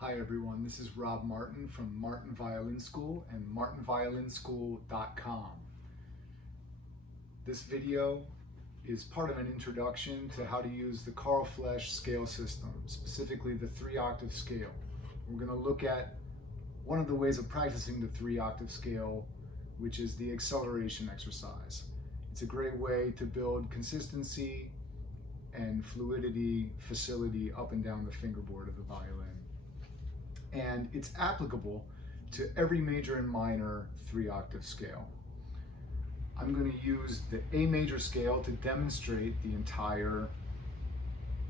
Hi everyone, this is Rob Martin from Martin Violin School and martinviolinschool.com. This video is part of an introduction to how to use the Flesch scale system, specifically the 3-octave scale. We're going to look at one of the ways of practicing the 3-octave scale, which is the acceleration exercise. It's a great way to build consistency and fluidity, facility up and down the fingerboard of the violin. And it's applicable to every major and minor 3-octave scale. I'm going to use the A major scale to demonstrate the entire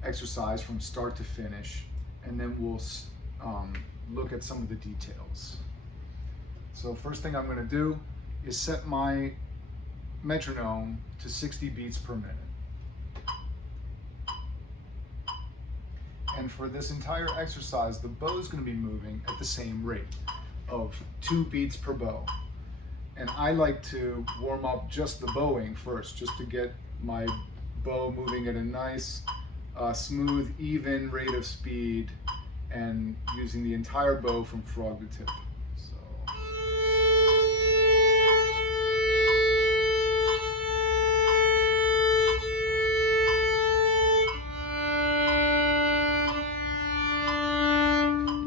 exercise from start to finish, and then we'll look at some of the details. So first thing I'm going to do is set my metronome to 60 beats per minute. And for this entire exercise, the bow is going to be moving at the same rate of 2 beats per bow. And I like to warm up just the bowing first, just to get my bow moving at a nice, smooth, even rate of speed, and using the entire bow from frog to tip.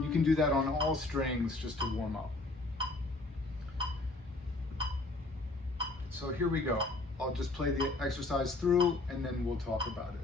You can do that on all strings just to warm up. So here we go. I'll just play the exercise through and then we'll talk about it.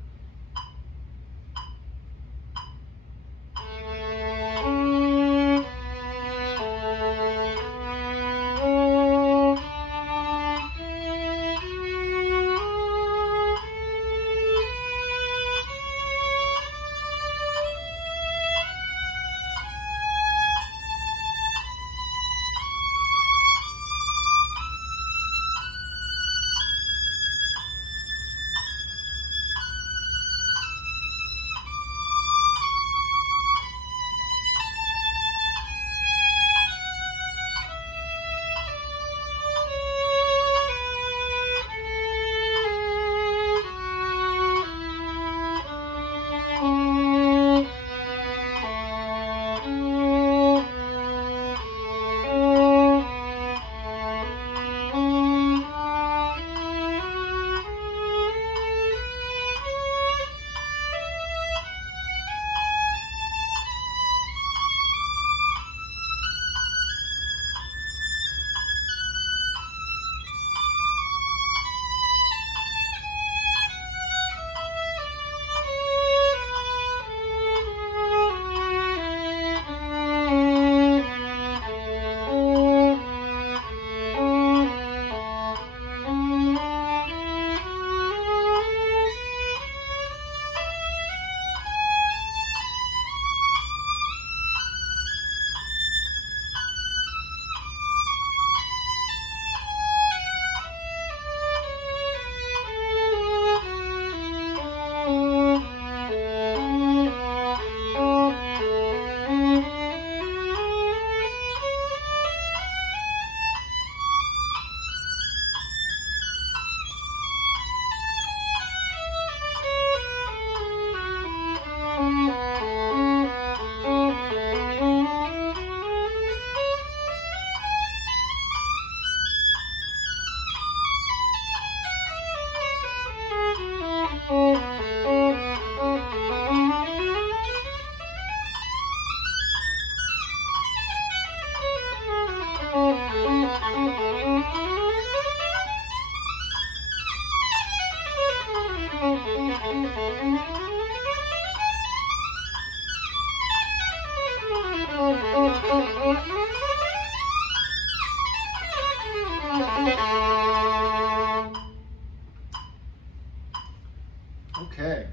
Okay.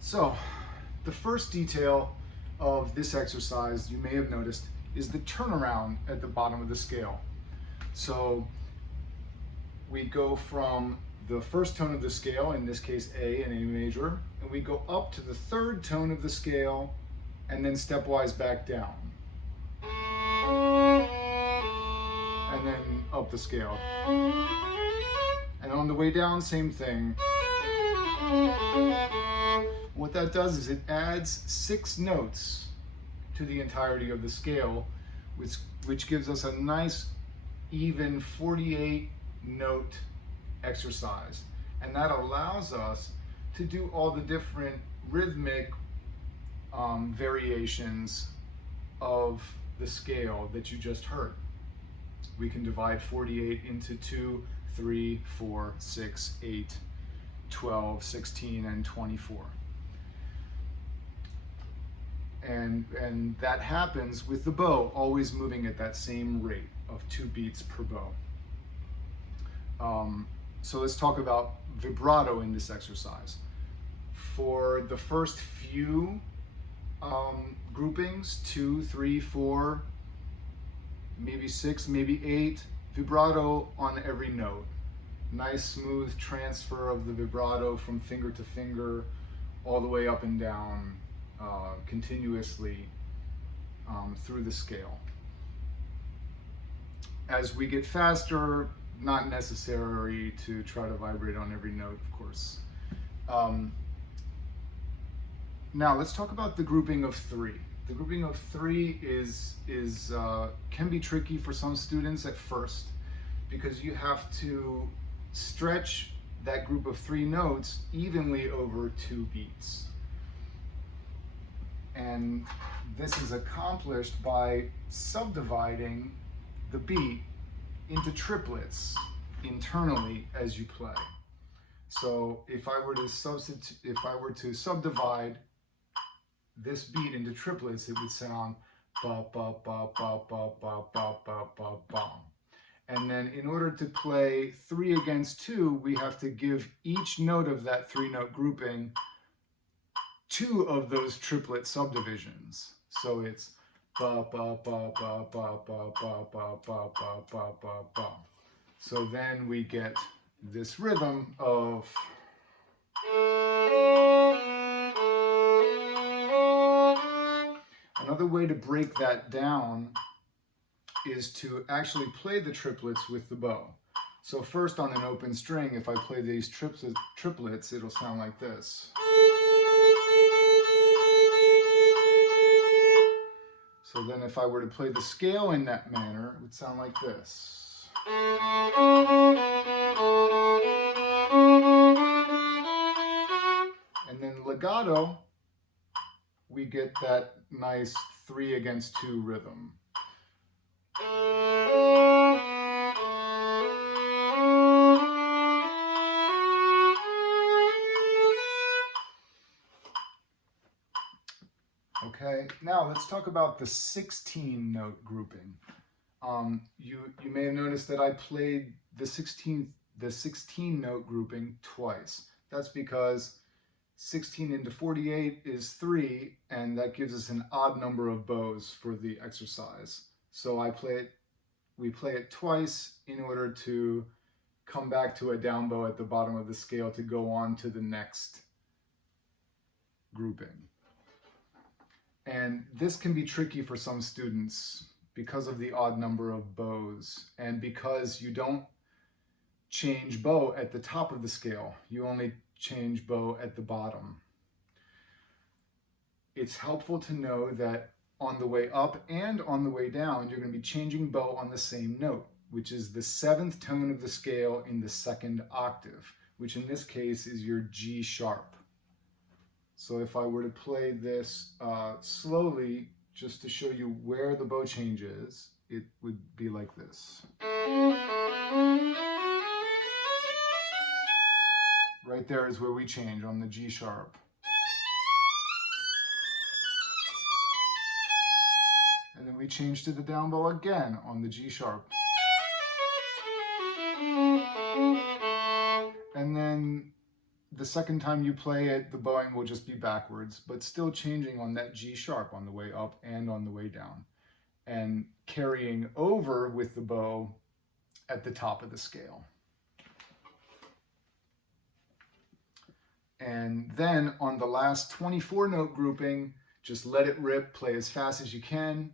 So, the first detail of this exercise, you may have noticed, is the turnaround at the bottom of the scale. So, we go from the first tone of the scale, in this case A and A major, and we go up to the third tone of the scale, and then stepwise back down. And then up the scale. And on the way down, same thing. What that does is it adds 6 notes to the entirety of the scale, which gives us a nice even 48 note exercise. And that allows us to do all the different rhythmic variations of the scale that you just heard. We can divide 48 into 2, 3, 4, 6, 8, 12, 16, and 24. And that happens with the bow always moving at that same rate of 2 beats per bow. So let's talk about vibrato in this exercise. For the first few groupings, 2, 3, 4, maybe 6, maybe 8, vibrato on every note. Nice smooth transfer of the vibrato from finger to finger, all the way up and down, continuously through the scale. As we get faster, not necessary to try to vibrate on every note, of course. Now let's talk about the grouping of 3. The grouping of 3 can be tricky for some students at first, because you have to stretch that group of 3 notes evenly over 2 beats. And this is accomplished by subdividing the beat into triplets internally as you play. So if I were to subdivide this beat into triplets, it would sound ba ba ba ba ba ba ba ba ba ba. And then in order to play 3 against 2, we have to give each note of that 3-note grouping 2 of those triplet subdivisions. So it's ba ba ba ba ba ba ba ba ba ba ba ba ba. So then we get this rhythm of another way to break that down is to actually play the triplets with the bow. So first on an open string, if I play these triplets, it'll sound like this. So then if I were to play the scale in that manner, it would sound like this. And then legato, we get that nice 3 against 2 rhythm. Okay, now let's talk about the 16-note grouping. You may have noticed that I played the 16-note grouping twice. That's because 16 into 48 is 3, and that gives us an odd number of bows for the exercise. So we play it twice in order to come back to a down bow at the bottom of the scale to go on to the next grouping. And this can be tricky for some students because of the odd number of bows, and because you don't change bow at the top of the scale. You only change bow at the bottom. It's helpful to know that on the way up and on the way down, you're going to be changing bow on the same note, which is the 7th tone of the scale in the 2nd octave, which in this case is your G sharp. So if I were to play this slowly, just to show you where the bow change is, it would be like this. Right there is where we change on the G sharp. And then we change to the down bow again on the G sharp. And then the second time you play it, the bowing will just be backwards, but still changing on that G sharp on the way up and on the way down, and carrying over with the bow at the top of the scale. And then on the last 24-note grouping, just let it rip, play as fast as you can.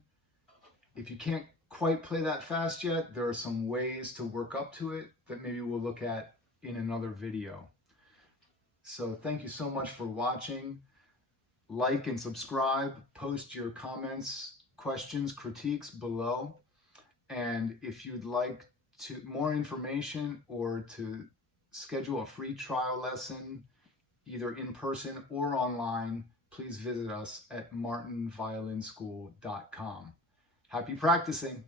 If you can't quite play that fast yet, there are some ways to work up to it that maybe we'll look at in another video. So thank you so much for watching. like and subscribe, post your comments, questions, critiques below. And if you'd like more information or to schedule a free trial lesson, either in person or online, please visit us at martinviolinschool.com. Happy practicing!